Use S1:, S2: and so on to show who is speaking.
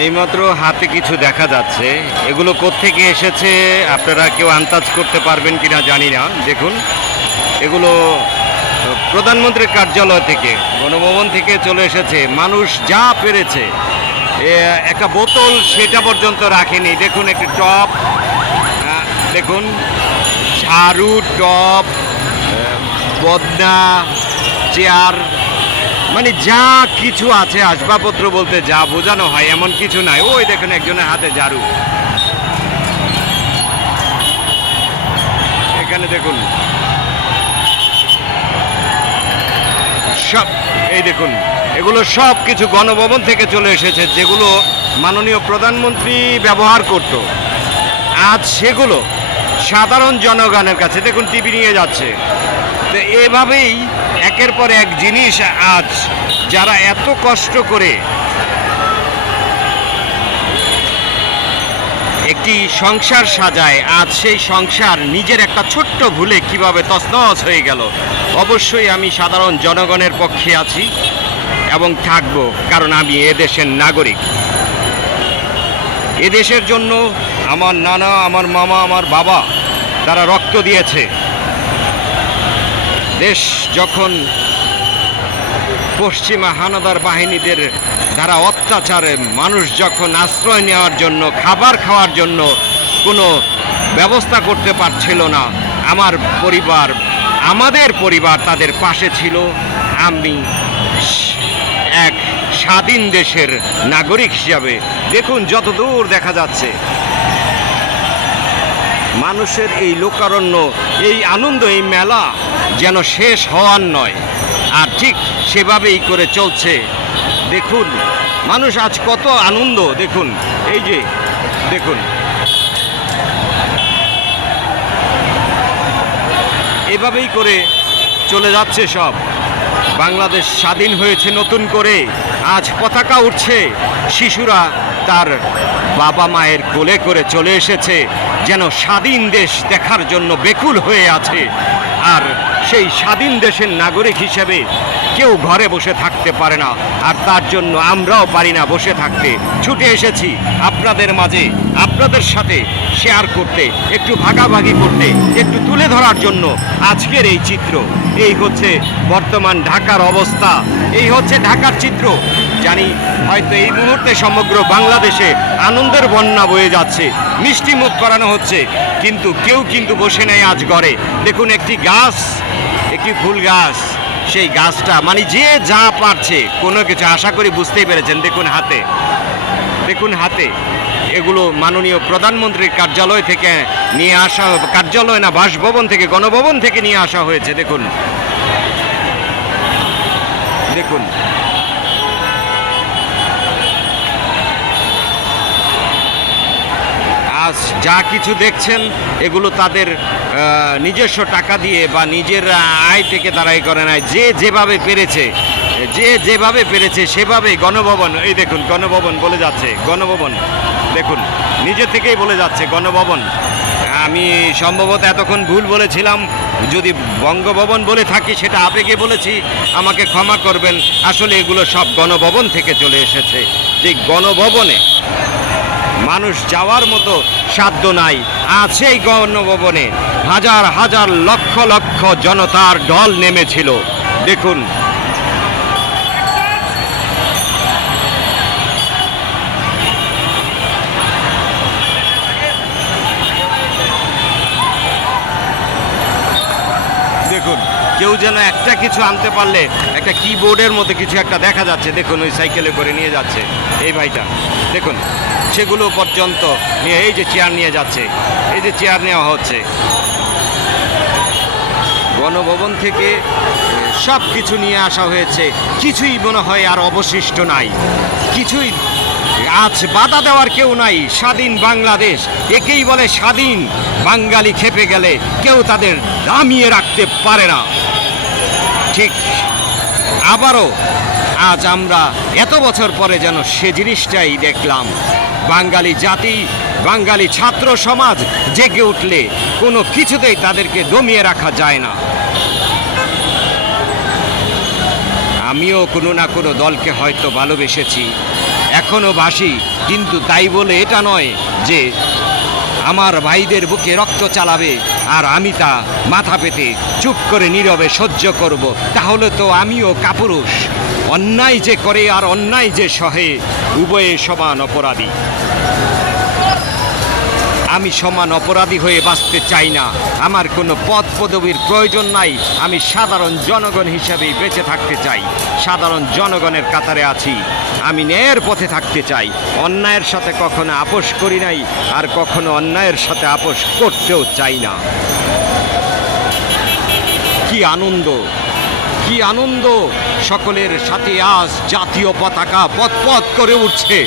S1: এইমাত্র হাতে কিছু দেখা যাচ্ছে। এগুলো কোত্থেকে এসেছে আপনারা কেউ আন্দাজ করতে পারবেন কিনা জানি না। দেখুন, এগুলো প্রধানমন্ত্রীর কার্যালয় থেকে, গণভবন থেকে চলে এসেছে। মানুষ যা পেরেছে একটা বোতল সেটা পর্যন্ত রাখেনি। দেখুন, একটি টপ দেখুন, ঝাড়ু, টপ বদনা, চেয়ার মানে যা কিছু আছে আসবাবপত্র বলতে যা বোঝানো হয়, এমন কিছু নাই। ওই দেখুন একজনের হাতে ঝাড়ু। এখানে দেখুন। সব, এই দেখুন, এগুলো সব কিছু গণভবন থেকে চলে এসেছে, যেগুলো মাননীয় প্রধানমন্ত্রী ব্যবহার করত। আজ সেগুলো সাধারণ জনগণের কাছে, দেখুন, টিভি নিয়ে যাচ্ছে। তো এভাবেই একের পর এক জিনিস আজ যারা এত কষ্ট করে একটি সংসার সাজায়, আজ সেই সংসার নিজের একটা ছোট্ট ভুলে কীভাবে তছনছ হয়ে গেল। অবশ্যই আমি সাধারণ জনগণের পক্ষে আছি এবং থাকব, কারণ আমি এদেশের নাগরিক। এদেশের জন্য আমার নানা, আমার মামা, আমার বাবা, তারা রক্ত দিয়েছে। দেশ যখন পশ্চিমা হানাদার বাহিনীদের দ্বারা অত্যাচারে মানুষ যখন আশ্রয় নেওয়ার জন্য, খাবার খাওয়ার জন্য কোনো ব্যবস্থা করতে পারছিল না, আমার পরিবার, আমাদের পরিবার তাদের পাশে ছিল। আমি এক স্বাধীন দেশের নাগরিক হিসাবে। দেখুন যত দূর দেখা যাচ্ছে, মানুষের এই লোকারণ্য, এই আনন্দ, এই মেলা যেন শেষ হওয়ার নয়। আর ঠিক সেভাবেই করে চলছে। দেখুন, মানুষ আজ কত আনন্দ, দেখুন, এই যে, দেখুন। এভাবেই করে চলে যাচ্ছে সব। বাংলাদেশ স্বাধীন হয়েছে নতুন করে। আজ পতাকা উঠছে শিশুরা তার বাবা মায়ের কোলে করে চলে এসেছে, যেন স্বাধীন দেশ দেখার জন্য বেকুল হয়ে আছে। আর সেই স্বাধীন দেশের নাগরিক হিসেবে কেউ ঘরে বসে থাকতে পারে না। আর তার জন্য আমরাও পারি না বসে থাকতে। ছুটে এসেছি আপনাদের মাঝে, আপনাদের সাথে শেয়ার করতে, একটু ভাগাভাগি করতে, একটু তুলে ধরার জন্য আজকের এই চিত্র। এই হচ্ছে বর্তমান ঢাকার অবস্থা। এই হচ্ছে ঢাকার চিত্র। জানি হয়তো এই মুহূর্তে সমগ্র বাংলাদেশে আনন্দের বন্যা বয়ে যাচ্ছে, মিষ্টি মুখ করানো হচ্ছে, কিন্তু কেউ কিন্তু বসে নেই আজ গড়ে দেখুন একটি গাছ, একটি ফুল গাছ। সেই গাছটা মানে যে যা পারছে, কোনো কিছু আশা করি বুঝতেই পেরেছেন। দেখুন হাতে দেখুন হাতে, এগুলো মাননীয় প্রধানমন্ত্রীর কার্যালয় থেকে নিয়ে আসা কার্যালয় না, বাসভবন থেকে, গণভবন থেকে নিয়ে আসা হয়েছে, দেখুন। দেখুন যা কিছু দেখছেন, এগুলো তাদের নিজস্ব টাকা দিয়ে বা নিজের আয় থেকে তারা করে নাই যে যেভাবে পেরেছে, যে যেভাবে পেরেছে সেভাবে গণভবন, এই দেখুন, গণভবন বলে যাচ্ছে, গণভবন, দেখুন, নিজে থেকেই বলে যাচ্ছে গণভবন। আমি সম্ভবত এতক্ষণ ভুল বলেছিলাম, যদি বঙ্গভবন বলে থাকি সেটা আবেগে বলেছি, আমাকে ক্ষমা করবেন, আসলে এগুলো সব গণভবন থেকে চলে এসেছে। যে গণভবনে মানুষ যাওয়ার মতো সাধ্য নাই। আছে এই গণভবনে। হাজার হাজার লক্ষ লক্ষ জনতার দল নেমেছিল। দেখুন দেখুন কেউ যেন একটা কিছু আনতে পারলে একটা কিবোর্ডের মতো কিছু একটা দেখা যাচ্ছে। দেখুন, ওই সাইকেলে করে নিয়ে যাচ্ছে এই ভাইটা। দেখুন, সেগুলো পর্যন্ত নিয়ে এই যে চেয়ার নিয়ে যাচ্ছে, এই যে চেয়ার নেওয়া হচ্ছে। গণভবন থেকে সব কিছু নিয়ে আসা হয়েছে। কিছুই মনে হয় আর অবশিষ্ট নাই। কিছুই আজ বাধা দেওয়ার কেউ নাই। স্বাধীন বাংলাদেশ, একেই বলে স্বাধীন। বাঙালি খেপে গেলে কেউ তাদের দামিয়ে রাখতে পারে না। ঠিক আবারও আজ আমরা এত বছর পরে যেন সে জিনিসটাই দেখলাম। বাঙালি জাতি, বাঙালি ছাত্র সমাজ জেগে উঠলে কোনো কিছুতেই তাদেরকে দমিয়ে রাখা যায় না। আমিও কোনো না কোনো দলকে হয়তো ভালোবেসেছি। এখনও বাসি, কিন্তু তাই বলে এটা নয় যে আমার ভাইদের বুকে রক্ত চালাবে, আর আমি তা মাথা পেতে চুপ করে নীরবে সহ্য করব। তাহলে তো আমিও কাপুরুষ। অন্যায় যে করে আর অন্যায় যে সহে, উভয়ে সমান অপরাধী। আমি সমান অপরাধী হয়ে বাঁচতে চাই না। আমার কোনো পদ পদবীর প্রয়োজন নাই। আমি সাধারণ জনগণ হিসাবেই বেঁচে থাকতে চাই। সাধারণ জনগণের কাতারে আছি। আমি ন্যায়ের পথে থাকতে চাই। অন্যায়ের সাথে কখনো আপোষ করি নাই, আর কখনো অন্যায়ের সাথে আপোষ করতেও চাই না। কি আনন্দ কি আনন্দ! সকলের সাথে আজ জাতীয় পতাকা পথ করে উঠছে।